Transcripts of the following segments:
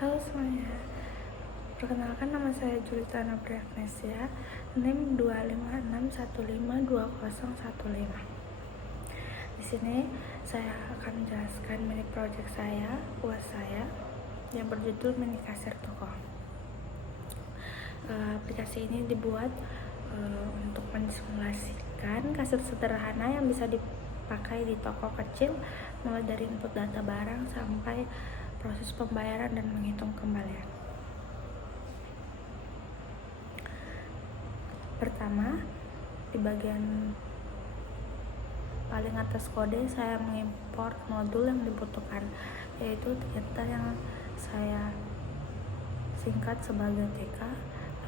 Halo semuanya, perkenalkan nama saya Julita Nabriagnesia, NIM 256152015. Di sini saya akan menjelaskan mini project saya, UAS saya, yang berjudul Mini Kasir Toko. Aplikasi ini dibuat untuk mensimulasikan kasir sederhana yang bisa dipakai di toko kecil, mulai dari input data barang sampai proses pembayaran dan menghitung kembalian. Pertama, di bagian paling atas kode saya mengimport modul yang dibutuhkan, yaitu data yang saya singkat sebagai TK,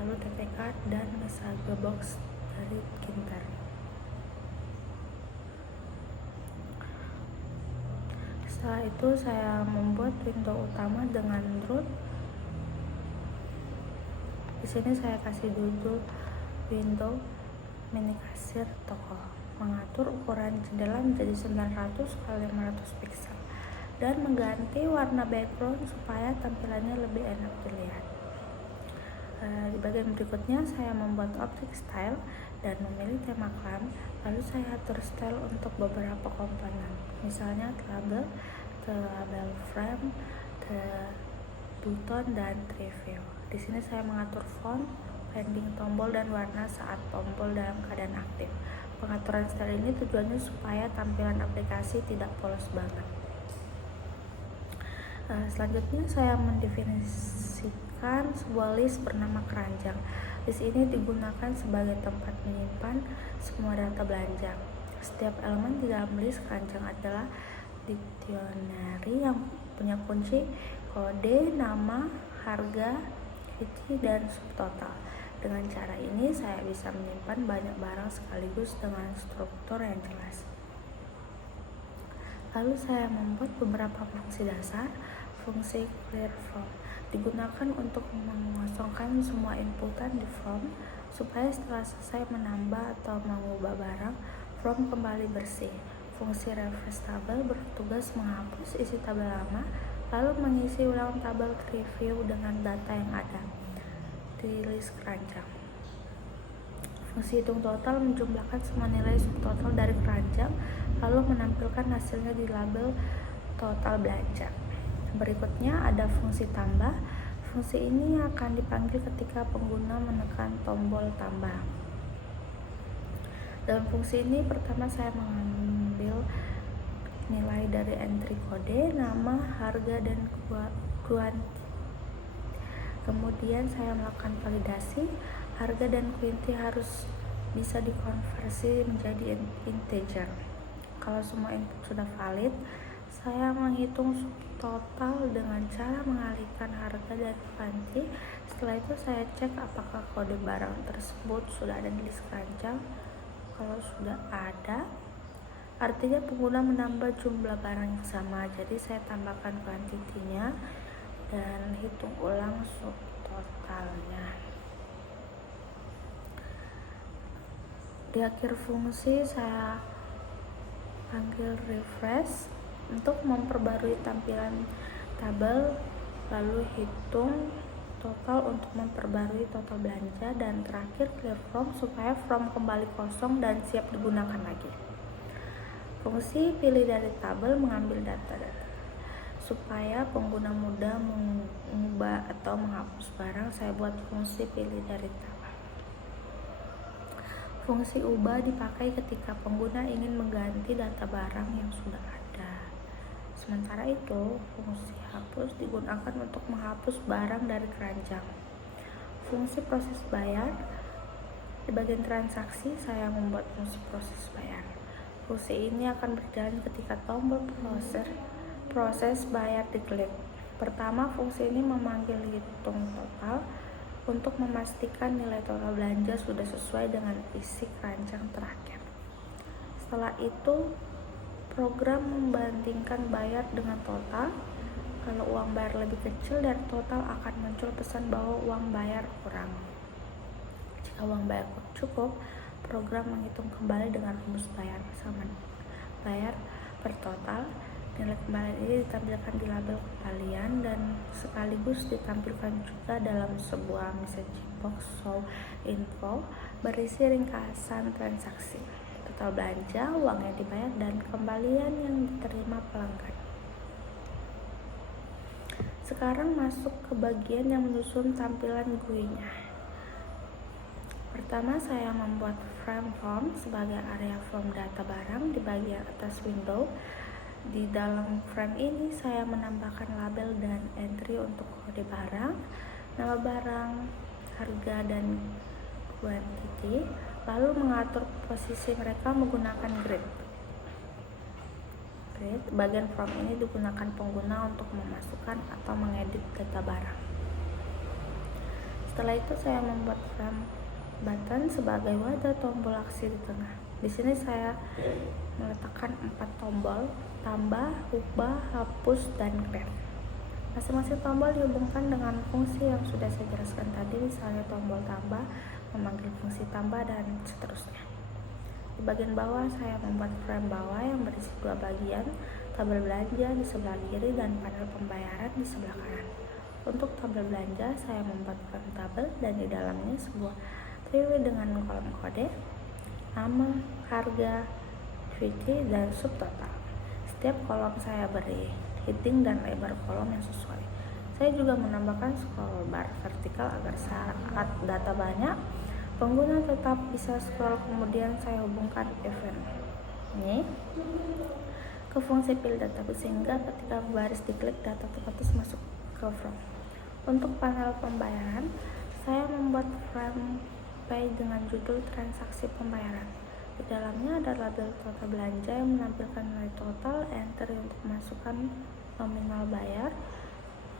lalu TTK dan Messager Box dari Kinter. Setelah itu saya membuat window utama dengan root. Di sini saya kasih judul window mini kasir toko, mengatur ukuran jendela menjadi 900 x 500 pixel dan mengganti warna background supaya tampilannya lebih enak dilihat. Di bagian berikutnya saya membuat objek style dan memilih tema clamp, lalu saya atur style untuk beberapa komponen, misalnya label frame, button, dan preview. Di sini saya mengatur font, padding tombol, dan warna saat tombol dalam keadaan aktif. Pengaturan style ini tujuannya supaya tampilan aplikasi tidak polos banget. Selanjutnya saya mendefinisikan sebuah list bernama keranjang. List ini digunakan sebagai tempat menyimpan semua data belanja. Setiap elemen di dalam list keranjang adalah dictionary yang punya kunci, kode, nama, harga, QT, dan subtotal. Dengan cara ini saya bisa menyimpan banyak barang sekaligus dengan struktur yang jelas. Lalu saya membuat beberapa fungsi dasar. Fungsi clear from digunakan untuk mengosongkan semua inputan di from supaya setelah selesai menambah atau mengubah barang, from kembali bersih. Fungsi refresh tabel bertugas menghapus isi tabel lama lalu mengisi ulang tabel review dengan data yang ada di list keranjang. Fungsi hitung total menjumlahkan semua nilai subtotal dari keranjang lalu menampilkan hasilnya di label total belanja. Berikutnya ada fungsi tambah. Fungsi ini akan dipanggil ketika pengguna menekan tombol tambah. Dalam fungsi ini pertama saya mengambil nilai dari entry kode, nama, harga, dan quantity. Kemudian saya melakukan validasi. Harga dan quantity harus bisa dikonversi menjadi integer. Kalau semua input sudah valid, saya menghitung subtotal dengan cara mengalihkan harga dan quantity. Setelah itu saya cek apakah kode barang tersebut sudah ada di list keranjang. Kalau sudah ada, artinya pengguna menambah jumlah barang yang sama, jadi saya tambahkan kuantitinya dan hitung ulang subtotalnya. Di akhir fungsi saya panggil refresh untuk memperbarui tampilan tabel, lalu hitung total untuk memperbarui total belanja, dan terakhir clear from supaya from kembali kosong dan siap digunakan lagi. Fungsi pilih dari tabel mengambil data supaya pengguna mudah mengubah atau menghapus barang. Saya buat fungsi pilih dari tabel. Fungsi ubah dipakai ketika pengguna ingin mengganti data barang yang sudah ada. Sementara itu, fungsi hapus digunakan untuk menghapus barang dari keranjang. Fungsi proses bayar. Di bagian transaksi, saya membuat fungsi proses bayar. Fungsi ini akan berjalan ketika tombol proses bayar diklik. Pertama, fungsi ini memanggil hitung total untuk memastikan nilai total belanja sudah sesuai dengan isi keranjang terakhir. Setelah itu, program membandingkan bayar dengan total. Kalau uang bayar lebih kecil dari total, akan muncul pesan bahwa uang bayar kurang. Jika uang bayar cukup, program menghitung kembali dengan rumus bayar sama bayar per total. Nilai kembalian ini ditampilkan di label kembalian dan sekaligus ditampilkan juga dalam sebuah message box show info berisi ringkasan transaksi, total belanja, uang yang dibayar, dan kembalian yang diterima pelanggan. Sekarang masuk ke bagian yang menyusun tampilan GUI-nya. Pertama, saya membuat frame form sebagai area form data barang di bagian atas window. Di dalam frame ini saya menambahkan label dan entry untuk kode barang, nama barang, harga, dan quantity, lalu mengatur posisi mereka menggunakan grid. Bagian form ini digunakan pengguna untuk memasukkan atau mengedit data barang. Setelah itu saya membuat frame button sebagai wadah tombol aksi di tengah. Di sini saya meletakkan 4 tombol: tambah, ubah, hapus, dan create. Masing-masing tombol dihubungkan dengan fungsi yang sudah saya jelaskan tadi, misalnya tombol tambah memanggil fungsi tambah, dan seterusnya. Di bagian bawah saya membuat frame bawah yang berisi 2 bagian, tabel belanja di sebelah kiri dan panel pembayaran di sebelah kanan. Untuk tabel belanja saya membuat frame tabel dan di dalamnya sebuah triwi dengan kolom kode, nama, harga, quantity, dan subtotal. Setiap kolom saya beri heading dan lebar kolom yang sesuai. Saya juga menambahkan scroll bar vertikal agar saat data banyak, pengguna tetap bisa scroll. Kemudian saya hubungkan event ini ke fungsi fill database sehingga ketika baris diklik data otomatis masuk ke frame. Untuk panel pembayaran, saya membuat frame pay dengan judul transaksi pembayaran. Di dalamnya ada label total belanja yang menampilkan nilai total, entry untuk masukkan nominal bayar,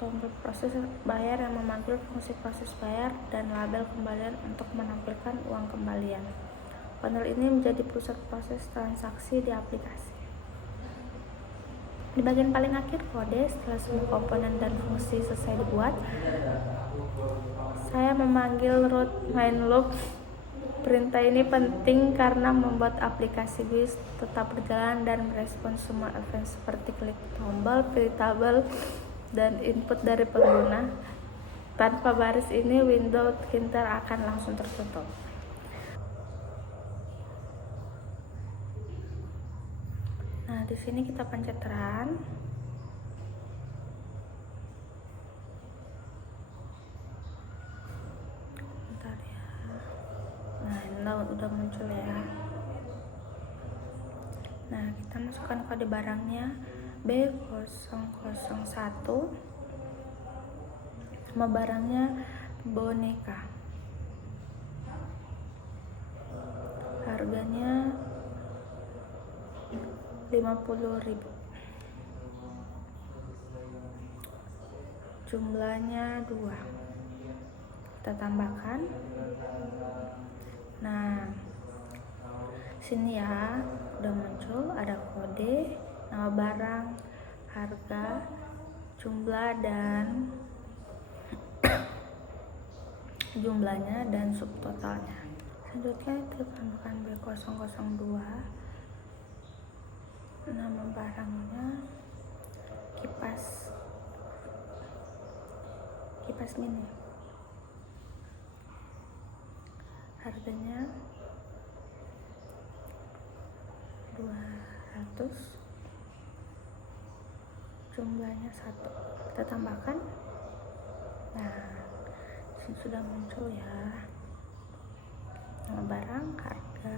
tombol proses bayar yang memanggil fungsi proses bayar, dan label kembalian untuk menampilkan uang kembalian. Panel ini menjadi pusat proses transaksi di aplikasi. Di bagian paling akhir kode, setelah semua komponen dan fungsi selesai dibuat, saya memanggil root main loop. Perintah ini penting karena membuat aplikasi GUI tetap berjalan dan merespons semua event seperti klik tombol, pilih tabel, dan input dari pengguna. Tanpa baris ini, window printer akan langsung tertutup. Nah, di sini kita pencet run. Bentar ya. Nah, ini udah muncul ya. Nah, kita masukkan kode barangnya B001. Nama barangnya boneka. Harganya 50.000. Jumlahnya 2. Kita tambahkan. Nah, sini ya udah muncul, ada kode, nama barang, harga, jumlah, dan jumlahnya dan subtotalnya. Selanjutnya kita tambahkan B002. Nama barangnya kipas mini. Harganya 200, jumlahnya 1. Kita tambahkan. Nah, sini sudah muncul ya, nama barang, harga,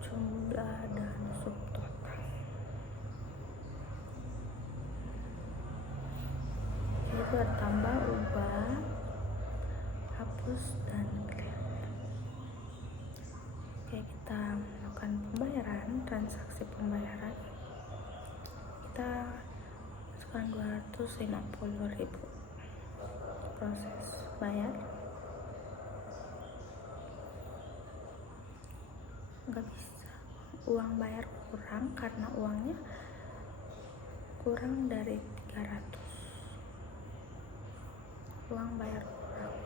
jumlah, dan subtotal. Itu ada tambah, ubah, hapus, dan create. Oke, kita melakukan pembayaran, transaksi pembayaran. Kita masukkan 250.000. Proses bayar. Nggak bisa, uang bayar kurang karena uangnya kurang dari 300. Uang bayar kurang.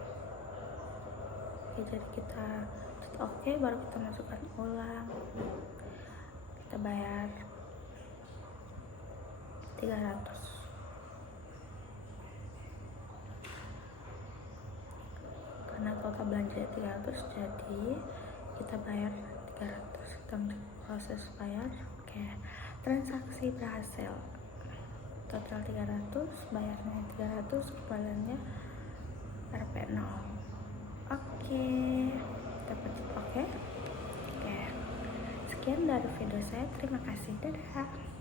Oke, jadi kita oke, baru kita masukkan ulang, kita bayar. 300. Karena total belanja 300, jadi kita bayar 300. Kita proses bayar. Oke, transaksi berhasil. Total 300, bayarnya 300, kembaliannya Rp0. Oke, dapat. Oke. Sekian dari video saya. Terima kasih. Dadah.